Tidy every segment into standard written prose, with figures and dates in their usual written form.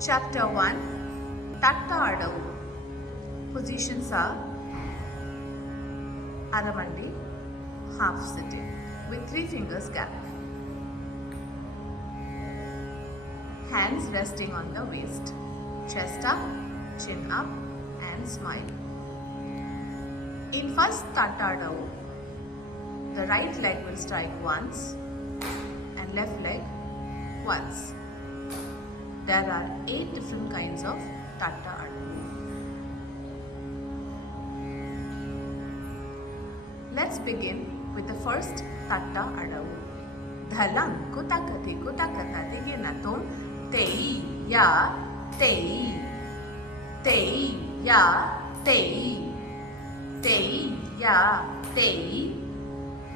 Chapter 1 Tatta Adavu. Positions are Aramandi, half sitting with 3 fingers gap. Hands resting on the waist. Chest up, chin up and smile. In first Tatta Adavu, the right leg will strike once and left leg once. There are 8 different kinds of Tatta Adavu. Let's begin with the first Tatta Adavu. Dhalang kutakati kutakata diginatum tei ya tei tei ya tei tei ya tei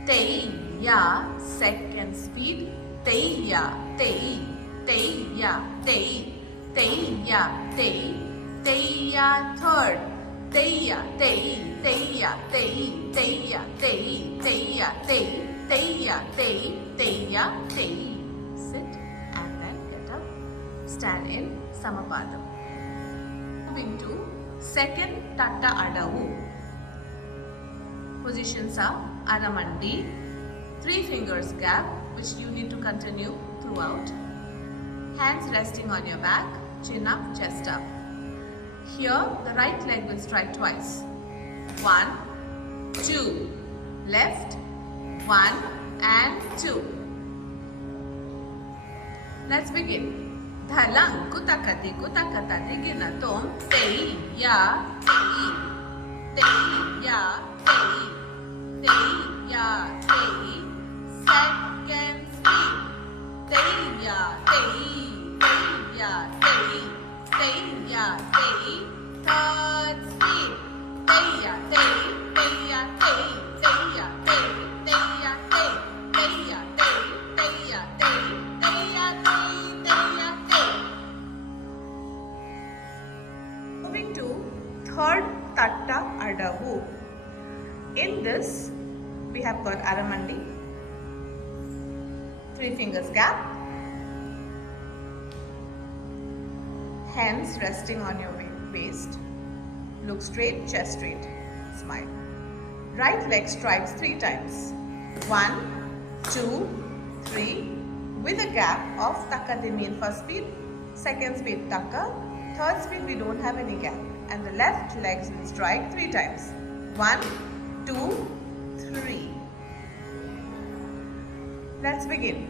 tei ya. Second speed tei ya tei tei ya tei tei ya tei tei ya. Third tei ya tei tei ya tei tei ya tei tei ya tei tei ya tei tei ya tei. Sit and then get up. Stand in Samapadam. Moving to second Tatta Adavu. Positions are Aramandi, 3 fingers gap, which you need to continue throughout. Hands resting on your back, chin up, chest up. Here, the right leg will strike twice. 1, 2, left, 1 and 2. Let's begin. Dhalang kutakati kutakata diginatum tei ya tei tei ya tei tei ya tei. Second speed tei ya tei tei ya tei tei ya tei. Third speed tei ya tei tei ya tei tei ya tei tei ya tei tei ya tei tei ya tei tei ya tei tei ya tei. Moving to third Tatta Adavu. In this we have got Aramandi, 3 fingers gap, hands resting on your waist, look straight, chest straight, smile. Right leg strikes 3 times. 1, 2, 3 with a gap of Takadimi in first speed, second speed Taka, third speed we don't have any gap, and the left legs will strike 3 times. 1, 2, 3. Let's begin.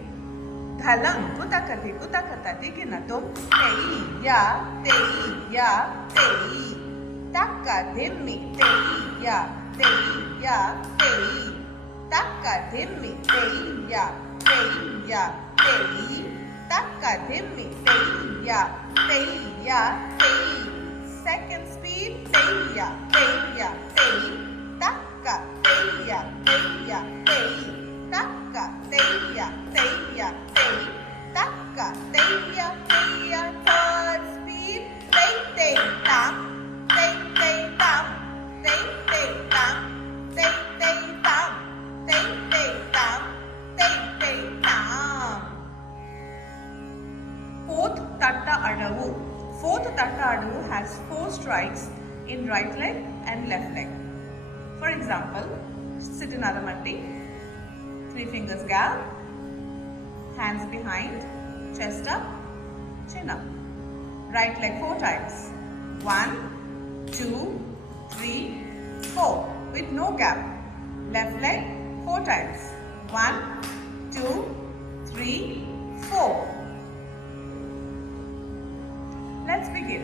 Dhalang kutakati kutakata diginatum tei ya tei ya tei. Takadimi tei ya tei ya tei. Takadimi tei ya tei ya tei. Takadimi tei ya tei ya tei. Second speed tei ya tei ya tei. Taka tei ya tei ya tei. Taka tei ya tei ya tei. Taka tei ya tei ya. Third speed tei tei tam tei tei tam tei tei tam tei tei tam tei tei tam tei tei tam. Fourth Tatta Adavu. Fourth Tatta Adavu has 4 strikes in right leg and left leg. For example, sit in Aramandi, 3 fingers gap, hands behind, chest up, chin up. Right leg 4 times. 1, 2, 3, 4 with no gap. Left leg 4 times. 1, 2, 3, 4. Let's begin.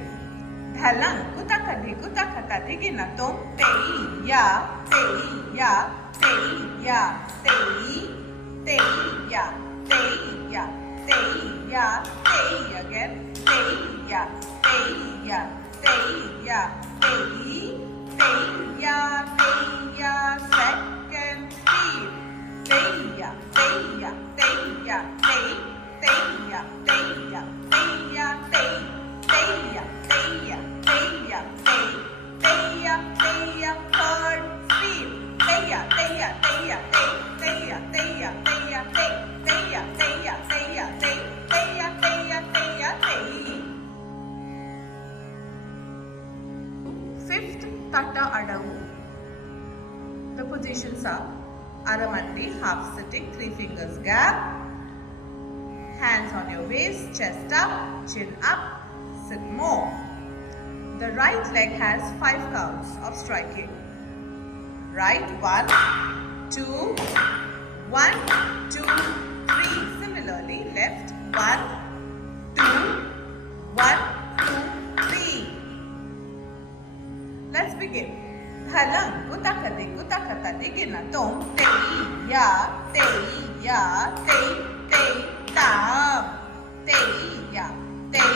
Dhalang kutakati kutakata diginatum tei ya tei ya tei ya tei tei ya tei ya tei ya tei. Again tei ya tei ya tei ya tei tei ya tei ya. Second speed tei ya tei ya tei ya tei tei ya tei ya tei ya tei tei ya tei ya tei ya tei tei ya tei ya. Third speed tei ya tei ya tei ya tei tei ya tei ya tei ya tei tei ya tei ya tei ya tei tei ya tei ya tei ya tei. Tatta Adavu. The positions are Aramandi, half sitting, 3 fingers gap, hands on your waist, chest up, chin up, sit more. The right leg has 5 counts of striking. Right, 1, 2, 1, 2, 3. Similarly, left, 1, 2, 1, 2, 3. Let's begin. Dhalang, kutakati, kutakatati, ginatom, tei, ya, tam. Tei, ya, tam. Tei, ya, tam.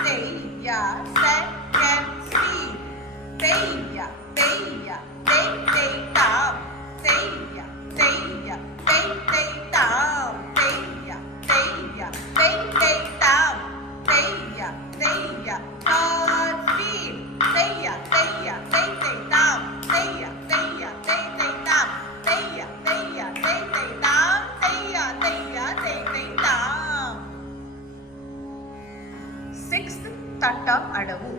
Tei, ya, second speed. Tei, ya, tam. Tei, ya, tam. Tei, ya, tam. Tei, ya, third speed. Tei, ya, tam. Tei, ya, tam. Tei, ya, tam. Tei, ya, tam. Sixth, Tatta Adavu.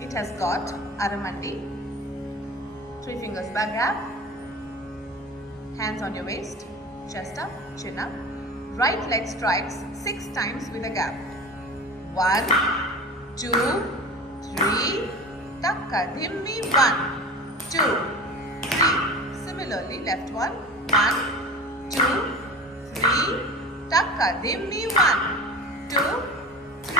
It has got Aramandi, 3 fingers back gap, hands on your waist, chest up, chin up. Right leg strikes 6 times with a gap. 1, 2, 3, takka dhimmi, 1, 2, 3. Similarly, left one, 1, 2, 3, takka dhimmi, 1, 2, 3.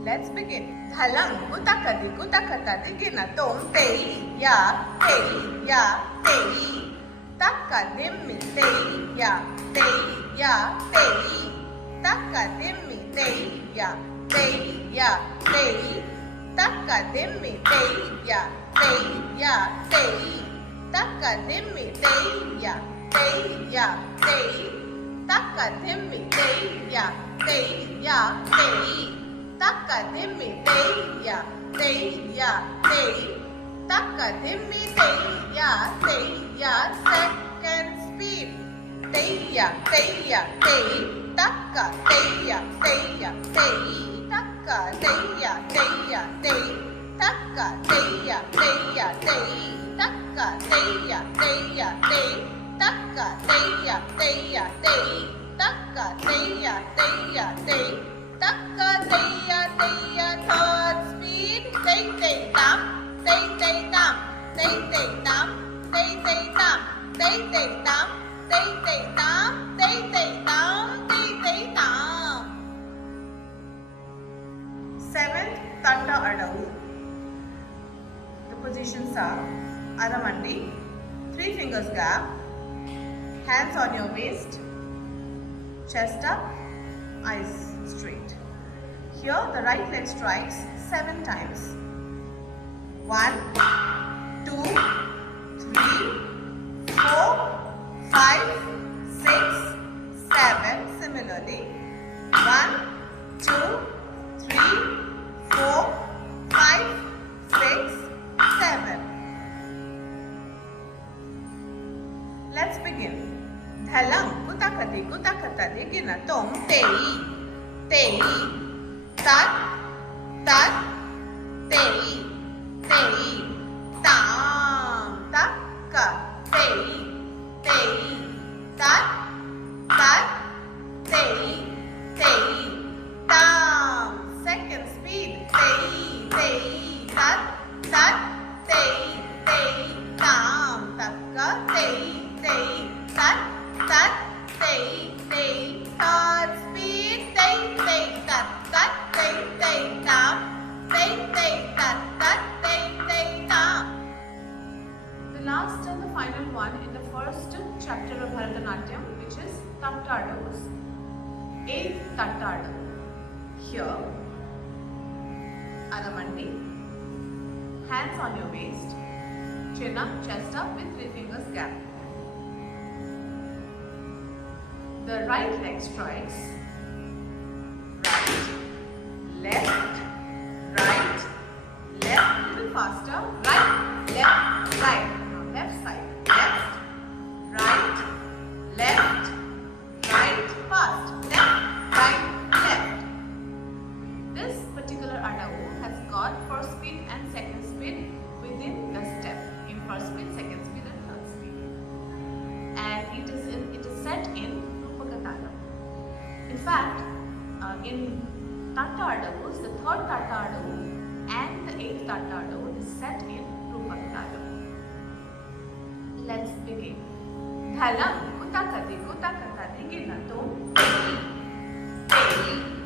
Let's begin. Dhalang, kutakati, kutakatati, ginatom, tei, ya, takka dhimmi, tei, ya, takka dhimmi, tei, ya, takka dhimmi, tei, ya, takka dhimmi, tei, ya, takka dhimmi, tei, ya, takka dhimmi, tei, ya, takka dhimmi, tei, ya, second speed. Tei, ya, takka, tei, ya, takka, tei, ya, takka, tei, ya, takka, tei, ya, takka, tei, ya, takka, tei, ya, takka, tei, ya, third speed. Tei, tam, tam, tam, tam, tam, tam. Seventh, Tatta Adavu. The positions are Aramandi, 3 fingers gap, hands on your waist, chest up, eyes straight. Here the right leg strikes 7 times. 1, 2, 3, 4, 5, 6, 7. Similarly, 1, 2, 3, 4, 5, 6, 7. Let's begin. Dhalang, kutakati, kutakatati, ginatom, tei, tat, tei, tam, takka, tei, tat, tei, tam. Second speed. Tei, tat, tei, tam, takka, tei, tat, tei, third speed. Tei, tat, tei, tam, tei, tat, tei, tam. The last and the final one in the first chapter of Bharatanatyam, which is Tatta Adavus. 8th Tatta Adavu. Here, Aramandi, hands on your waist, chin up, chest up with 3 fingers gap. The right leg strikes right, left, little faster, right, left, right. Now left side, left, right, fact, in Tatta Adavus, the third Tatta Adavu and the eighth Tatta Adavu is set in Rupaktalam. Let's begin. Dhalam kutakati kutakatati ginatum tei tei